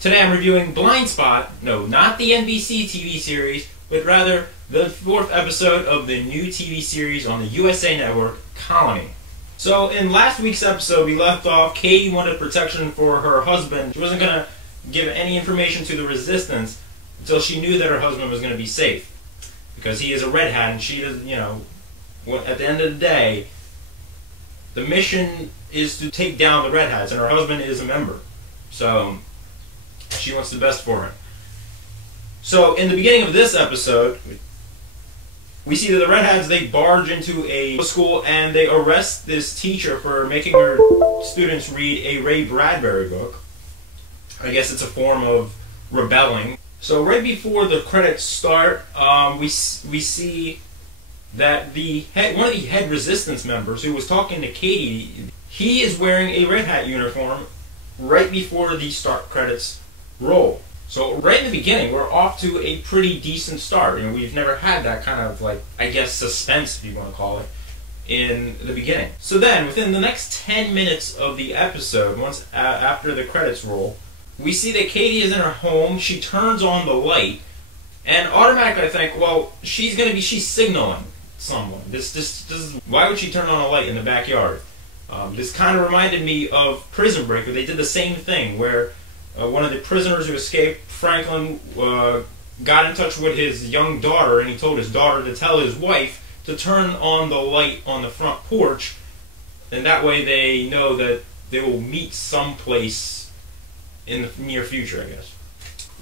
Today I'm reviewing Blindspot, no, not the NBC TV series, but rather the 4th episode of the new TV series on the USA Network, Colony. So in last week's episode we left off, Katie wanted protection for her husband. She wasn't going to give any information to the Resistance until she knew that her husband was going to be safe. Because he is a Red Hat and she does, you know, at the end of the day, the mission is to take down the Red Hats and her husband is a member. So she wants the best for him. So in the beginning of this episode, we see that the Red Hats, they barge into a school and they arrest this teacher for making her students read a Ray Bradbury book. I guess it's a form of rebelling. So right before the credits start, we see that one of the head Resistance members who was talking to Katie, he is wearing a Red Hat uniform right before the start credits roll. So right in the beginning, we're off to a pretty decent start. You know, we've never had that kind of, like, I guess, suspense, if you want to call it, in the beginning. So then, within the next 10 minutes of the episode, once after the credits roll, we see that Katie is in her home. She turns on the light, and automatically I think, well, she's signaling someone. This is, why would she turn on a light in the backyard? This kind of reminded me of Prison Break, where they did the same thing, where one of the prisoners who escaped, Franklin, got in touch with his young daughter, and he told his daughter to tell his wife to turn on the light on the front porch, and that way they know that they will meet someplace in the near future, I guess.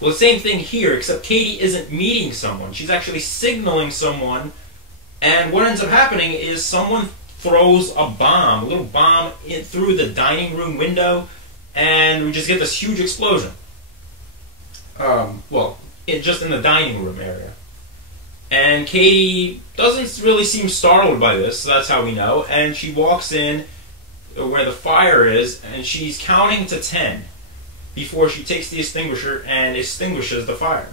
Well, the same thing here, except Katie isn't meeting someone. She's actually signaling someone, and what ends up happening is someone throws a bomb, a little bomb, through the dining room window, and we just get this huge explosion. Just in the dining room area. And Katie doesn't really seem startled by this, so that's how we know. And she walks in where the fire is, and she's counting to 10 before she takes the extinguisher and extinguishes the fire.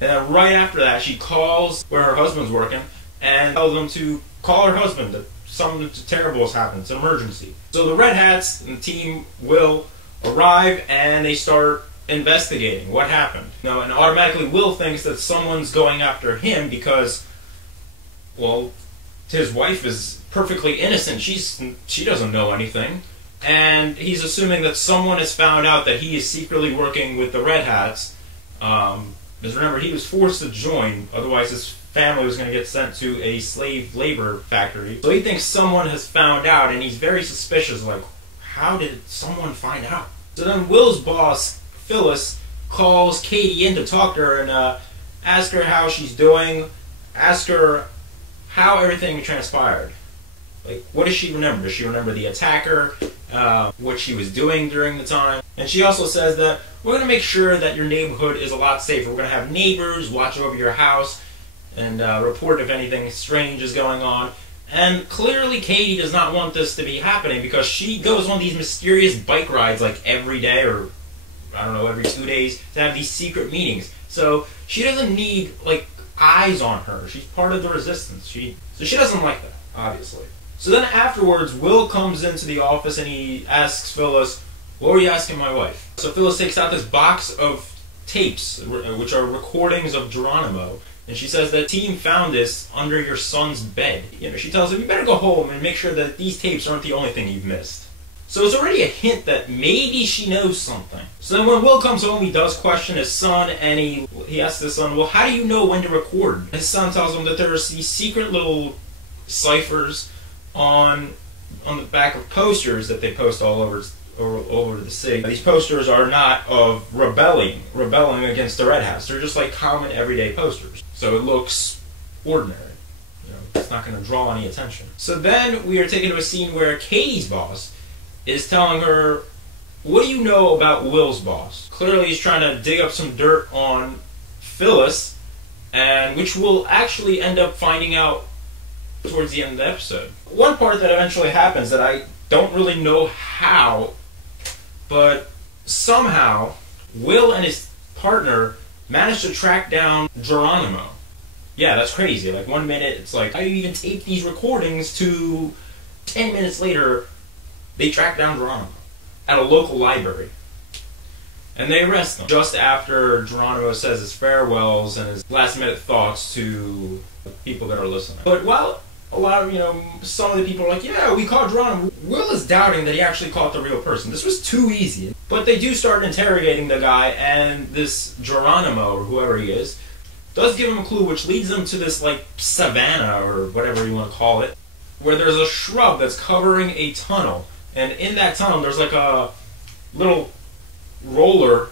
And then right after that, she calls where her husband's working and tells them to call her husband, that something terrible has happened, it's an emergency. So the Red Hats and the team will arrive and they start investigating what happened. You know, and automatically Will thinks that someone's going after him because, well, his wife is perfectly innocent. She doesn't know anything. And he's assuming that someone has found out that he is secretly working with the Red Hats. Because remember, he was forced to join, otherwise his family was going to get sent to a slave labor factory. So he thinks someone has found out, and he's very suspicious, like, how did someone find out? So then Will's boss, Phyllis, calls Katie in to talk to her and ask her how she's doing, ask her how everything transpired. Like, what does she remember? Does she remember the attacker, what she was doing during the time? And she also says that we're going to make sure that your neighborhood is a lot safer. We're going to have neighbors watch over your house and report if anything strange is going on. And clearly Katie does not want this to be happening because she goes on these mysterious bike rides like every day or, I don't know, every 2 days to have these secret meetings. So she doesn't need, like, eyes on her. She's part of the Resistance. So she doesn't like that, obviously. So then afterwards, Will comes into the office and he asks Phyllis, what were you asking my wife? So Phyllis takes out this box of tapes, which are recordings of Geronimo. And she says that team found this under your son's bed. You know, she tells him, you better go home and make sure that these tapes aren't the only thing you've missed. So it's already a hint that maybe she knows something. So then when Will comes home, he does question his son, and he asks his son, well, how do you know when to record? His son tells him that there's these secret little ciphers on the back of posters that they post all over the city. These posters are not of rebelling against the Red Hats. They're just like common everyday posters. So it looks ordinary. You know, it's not going to draw any attention. So then we are taken to a scene where Katie's boss is telling her, what do you know about Will's boss? Clearly he's trying to dig up some dirt on Phyllis, and which we'll actually end up finding out towards the end of the episode. One part that eventually happens that I don't really know how, but somehow Will and his partner managed to track down Geronimo. Yeah, that's crazy. Like, 1 minute it's like, how do you even tape these recordings, to 10 minutes later they track down Geronimo at a local library. and they arrest him just after Geronimo says his farewells and his last-minute thoughts to the people that are listening. But while a lot of, some of the people are like, yeah, we caught Geronimo, Will is doubting that he actually caught the real person. This was too easy. But they do start interrogating the guy, and this Geronimo, or whoever he is, does give him a clue, which leads them to this, like, savanna, or whatever you want to call it, where there's a shrub that's covering a tunnel. And in that tunnel, there's like a little roller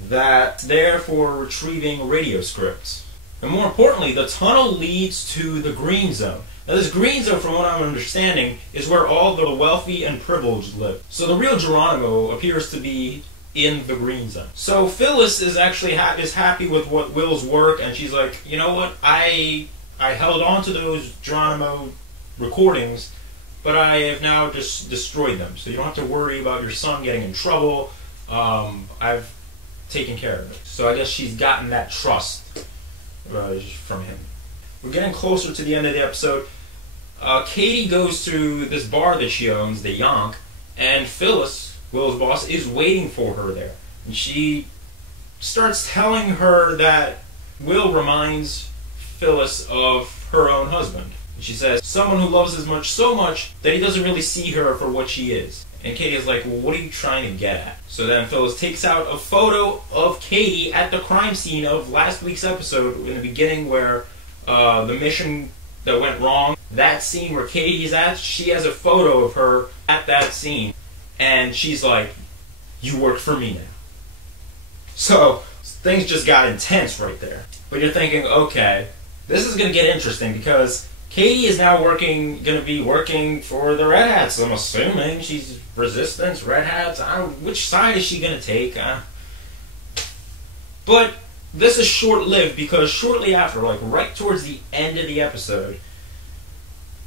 that's there for retrieving radio scripts. And more importantly, the tunnel leads to the green zone. Now this green zone, from what I'm understanding, is where all the wealthy and privileged live. So the real Geronimo appears to be in the green zone. So Phyllis is actually happy with Will's work, and she's like, you know what, I held on to those Geronimo recordings, but I have now just destroyed them. So you don't have to worry about your son getting in trouble. I've taken care of it. So I guess she's gotten that trust from him. We're getting closer to the end of the episode. Katie goes to this bar that she owns, the Yonk, and Phyllis, Will's boss, is waiting for her there. And she starts telling her that Will reminds Phyllis of her own husband. She says, someone who loves as much, so much, that he doesn't really see her for what she is. And Katie is like, well, what are you trying to get at? So then Phyllis takes out a photo of Katie at the crime scene of last week's episode, in the beginning, where the mission that went wrong, that scene where Katie's at, she has a photo of her at that scene. And she's like, you work for me now. So things just got intense right there. But you're thinking, okay, this is going to get interesting, because Katie is now going to be working for the Red Hats. I'm assuming she's Resistance, Red Hats. Which side is she going to take? But this is short-lived, because shortly after, like right towards the end of the episode,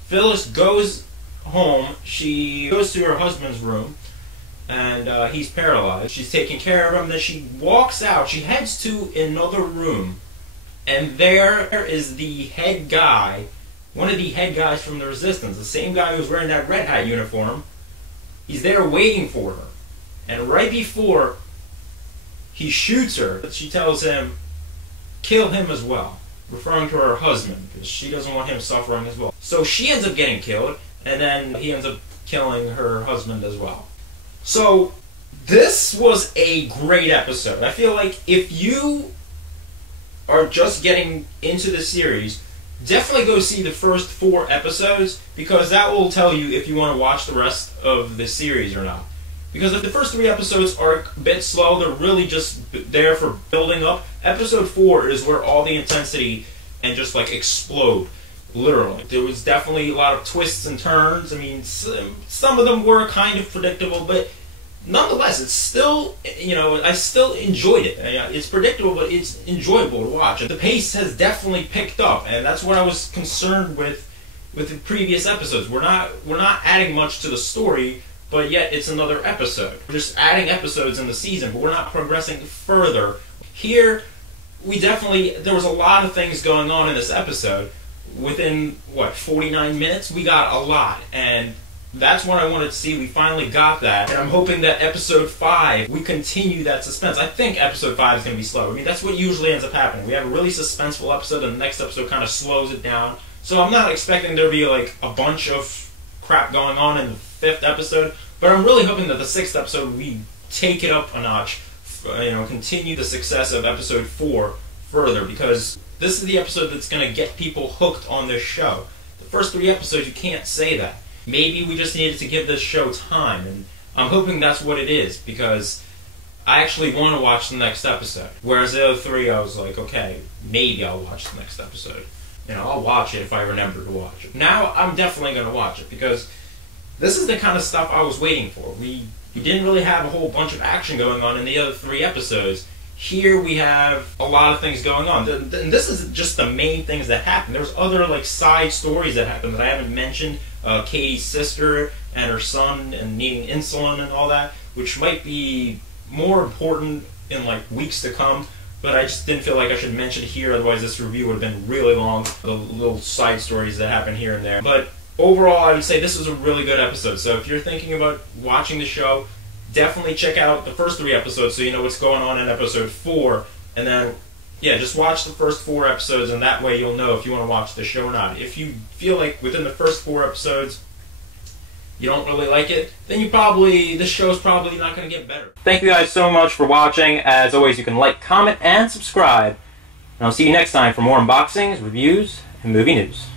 Phyllis goes home. She goes to her husband's room, and he's paralyzed. She's taking care of him. Then she walks out. She heads to another room, and there is the head guy, one of the head guys from the Resistance, the same guy who's wearing that Red Hat uniform. He's there waiting for her. And right before he shoots her, she tells him, kill him as well, referring to her husband, because she doesn't want him suffering as well. So she ends up getting killed, and then he ends up killing her husband as well. So this was a great episode. I feel like if you are just getting into the series, definitely go see the first 4 episodes, because that will tell you if you want to watch the rest of the series or not. Because if the first 3 episodes are a bit slow, they're really just there for building up. Episode 4 is where all the intensity and just like explode, literally. There was definitely a lot of twists and turns. I mean, some of them were kind of predictable, but nonetheless, it's still, I still enjoyed it. It's predictable, but it's enjoyable to watch. And the pace has definitely picked up, and that's what I was concerned with the previous episodes. We're not adding much to the story, but yet it's another episode. We're just adding episodes in the season, but we're not progressing further. Here, there was a lot of things going on in this episode. Within, 49 minutes? We got a lot, and that's what I wanted to see. We finally got that, and I'm hoping that episode 5, we continue that suspense. I think episode 5 is going to be slow. I mean, that's what usually ends up happening. We have a really suspenseful episode, and the next episode kind of slows it down. So I'm not expecting there to be, like, a bunch of crap going on in the 5th episode, but I'm really hoping that the 6th episode, we take it up a notch, continue the success of episode 4 further, because this is the episode that's going to get people hooked on this show. The first 3 episodes, you can't say that. Maybe we just needed to give this show time, and I'm hoping that's what it is, because I actually want to watch the next episode. Whereas the other 3, I was like, okay, maybe I'll watch the next episode. I'll watch it if I remember to watch it. Now, I'm definitely going to watch it, because this is the kind of stuff I was waiting for. We didn't really have a whole bunch of action going on in the other 3 episodes. Here we have a lot of things going on. And this is just the main things that happen. There's other like side stories that happen that I haven't mentioned. Katie's sister and her son and needing insulin and all that, which might be more important in like weeks to come. But I just didn't feel like I should mention it here, otherwise this review would have been really long. The little side stories that happen here and there. But overall, I would say this was a really good episode. So if you're thinking about watching the show, definitely check out the first 3 episodes so you know what's going on in episode 4, and then yeah, just watch the first 4 episodes, and that way you'll know if you want to watch the show or not. If you feel like within the first 4 episodes you don't really like it, then the show's probably not going to get better. Thank you guys so much for watching. As always, you can like, comment, and subscribe. And I'll see you next time for more unboxings, reviews, and movie news.